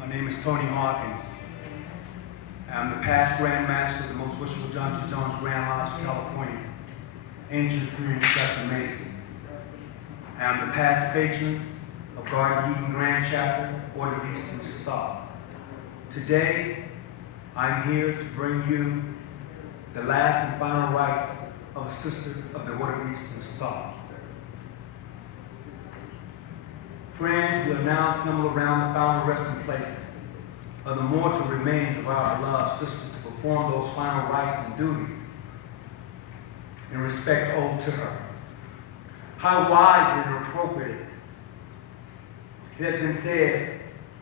My name is Tony Hawkins. I'm the past Grand Master of the Most Worshipful John G. Jones Grand Lodge of California, Angel 3 and Chapter Masons. I am the past patron of Garden Eden Grand Chapter, Order of Eastern Star. Today, I'm here to bring you the last and final rites of a sister of the Order of Eastern Star. Friends, we are now assembled around the final resting place of the mortal remains of our beloved sister to perform those final rites and duties in respect owed to her. How wise and appropriate. It has been said,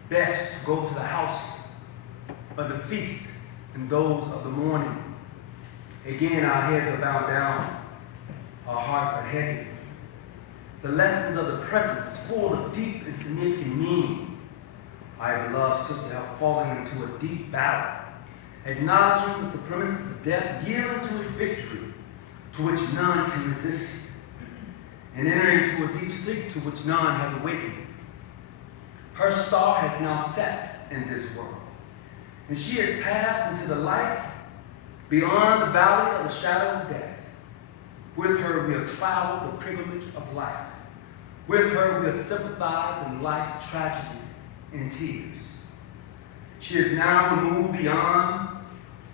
best to go to the house of the feast and those of the morning. Again, our heads are bowed down, our hearts are heavy. The lessons of the present is full of deep and significant meaning. Our beloved sister have fallen into a deep battle, acknowledging the supremacy of death, yielding to its victory, to which none can resist, and entering into a deep sleep to which none has awakened. Her star has now set in this world, and she has passed into the light beyond the valley of the shadow of death. With her, we have traveled the pilgrimage of life. With her, we have sympathized in life's tragedies and tears. She is now removed beyond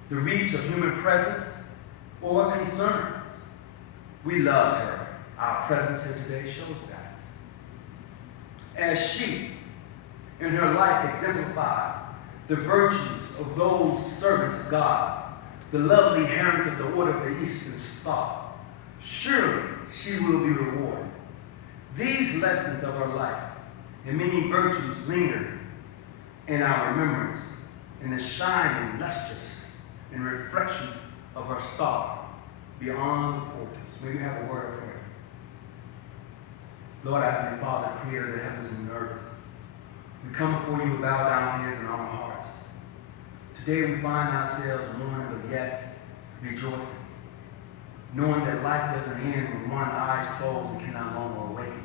the reach of human presence or concerns. We loved her. Our presence here today shows that. As she, in her life, exemplified the virtues of those servants of God, the lovely herons of the Order of the Eastern Star, surely she will be rewarded. These lessons of her life and many virtues linger in our remembrance in the shining, lustrous, and reflection of her star beyond the portals. May we have a word of prayer. Lord, our Heavenly Father, creator of the heavens and the earth, we come before you with bowed down heads and humble hearts. Today we find ourselves mourning but yet rejoicing, knowing that life doesn't end when one eye is closed and cannot longer awaken.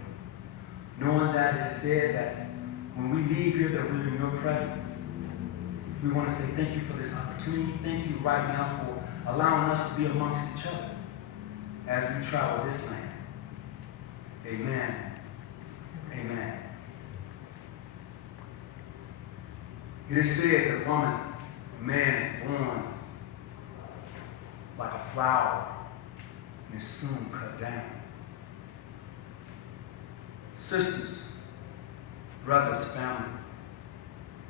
Knowing that it is said that when we leave here that we're in your presence. We want to say thank you for this opportunity. Thank you right now for allowing us to be amongst each other as we travel this land. Amen. Amen. It is said that a man is born like a flower and is soon cut down. Sisters, brothers, families,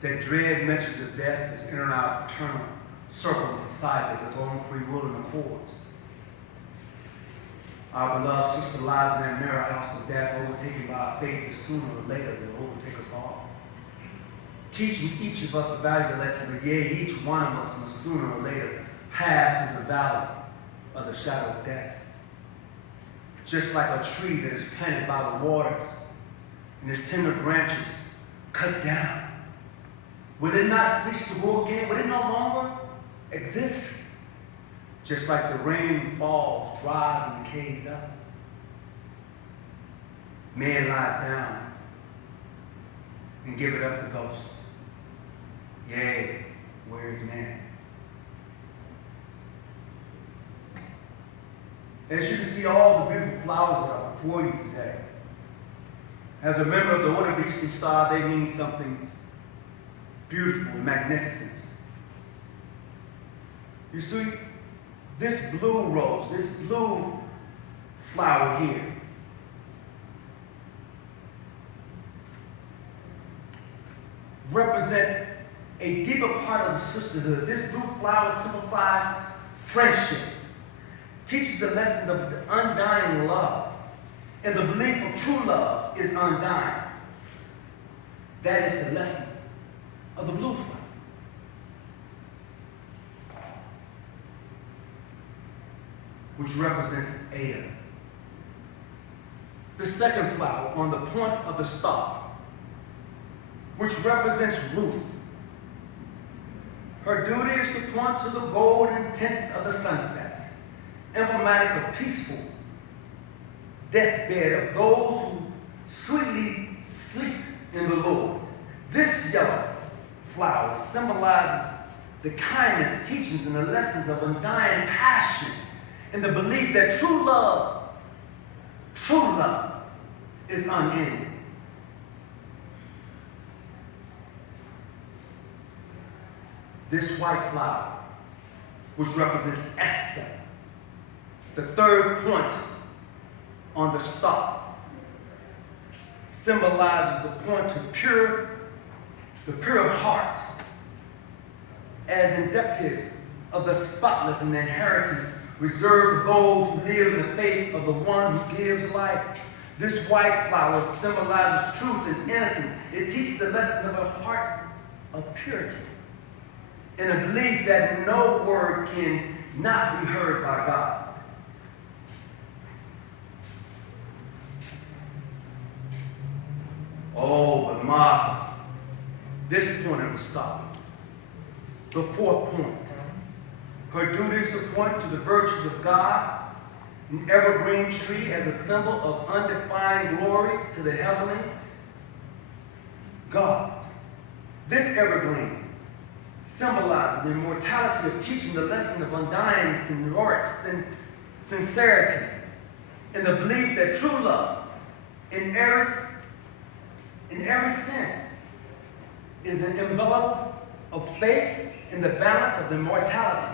that dread message of death is entering our fraternal circle of society with own free will and accords. Our beloved sister lies in that narrow house of death, overtaken by our fate, that sooner or later will overtake us all. Teaching each of us a valuable lesson that yea, each one of us must sooner or later pass through the valley of the shadow of death. Just like a tree that is planted by the waters and its tender branches cut down. Will it not cease to grow again? Will it no longer exist? Just like the rain falls, dries, and decays up. Man lies down and give it up to ghosts. Yea, where is man? As you can see all the beautiful flowers that are before you today, as a member of the Order of Eastern Star, they mean something beautiful and magnificent. You see, this blue rose, this blue flower here, represents a deeper part of the sisterhood. This blue flower signifies friendship, teaches the lessons of the undying love, and the belief of true love is undying. That is the lesson of the blue flower. Which represents Ada. The second flower on the point of the star, which represents Ruth. Her duty is to point to the golden tints of the sunset, emblematic of peaceful deathbed of those who sweetly sleep in the Lord. This yellow flower symbolizes the kindness, teachings, and the lessons of undying passion and the belief that true love is unending. This white flower, which represents Esther, the third point on the star, symbolizes the point of the pure heart, as inductive of the spotless and the inheritance reserved for those who live in the faith of the one who gives life. This white flower symbolizes truth and innocence. It teaches the lesson of a heart of purity and a belief that no word can not be heard by God. Oh, but Martha, this point of the star, the fourth point. Her duty is to point to the virtues of God, an evergreen tree as a symbol of undefined glory to the heavenly God. This evergreen symbolizes the immortality of teaching the lesson of undying sincerity, and the belief that true love, in every sense, is an envelope of faith in the balance of the immortality.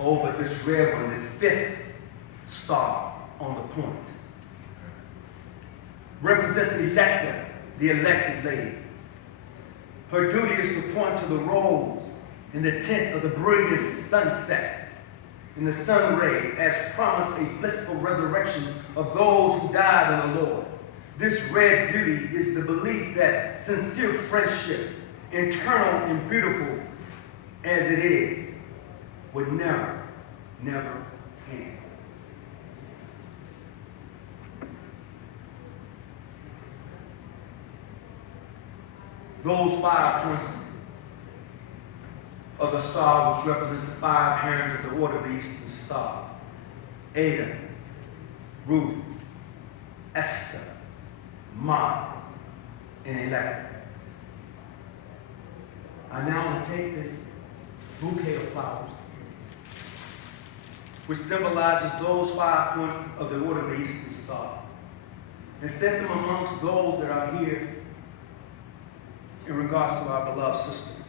Oh, but this red one, the fifth star on the point, represents the elected lady. Her duty is to point to the rose in the tint of the brilliant sunset in the sun rays as promised a blissful resurrection of those who died in the Lord. This red beauty is the belief that sincere friendship, eternal and beautiful as it is, would never end. Those 5 points of the star, which represents the 5 hands of the order of the Eastern Star: Ada, Ruth, Esther, Martha, and Electra. I now want to take this bouquet of flowers, which symbolizes those 5 points of the order of the Eastern Star, and set them amongst those that are here in regards to our beloved sister.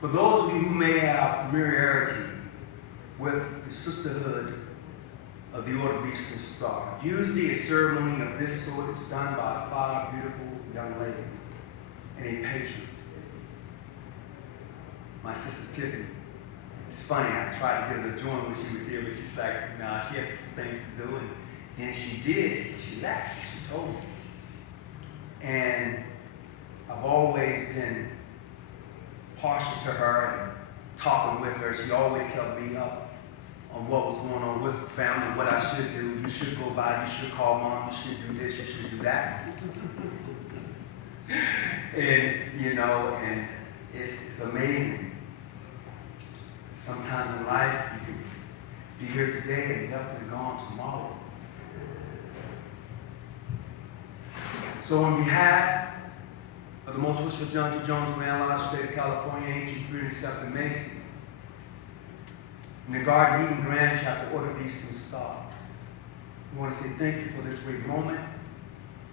For those of you who may have familiarity with the sisterhood of the Order of the Eastern Star, usually a ceremony of this sort is done by 5 beautiful young ladies and a patron. My sister Tiffany, it's funny, I tried to get her to join when she was here, but she's like, nah, she had some things to do, and then she did. She left, she told me. And I've always been partial to her and talking with her. She always kept me up on what was going on with the family, what I should do. You should go by, you should call mom, you should do this, you should do that. And, and it's amazing. Sometimes in life, you can be here today and definitely gone tomorrow. So on behalf of the Most Wishful John G. Jones Grand Lodge, State of California, Ancient Freedom Accepting Masons, in the Garden Eden Grand Chapter, Order of the Eastern Star, we want to say thank you for this great moment,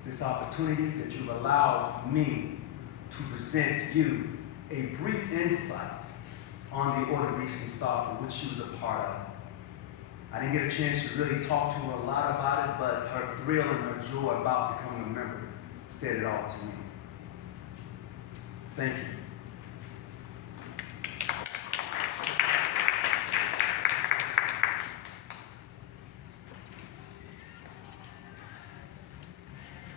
this opportunity that you've allowed me to present you a brief insight on the Order of the Eastern Star, for which she was a part of. I didn't get a chance to really talk to her a lot about it, but her thrill and her joy about becoming a member said it all to me. Thank you.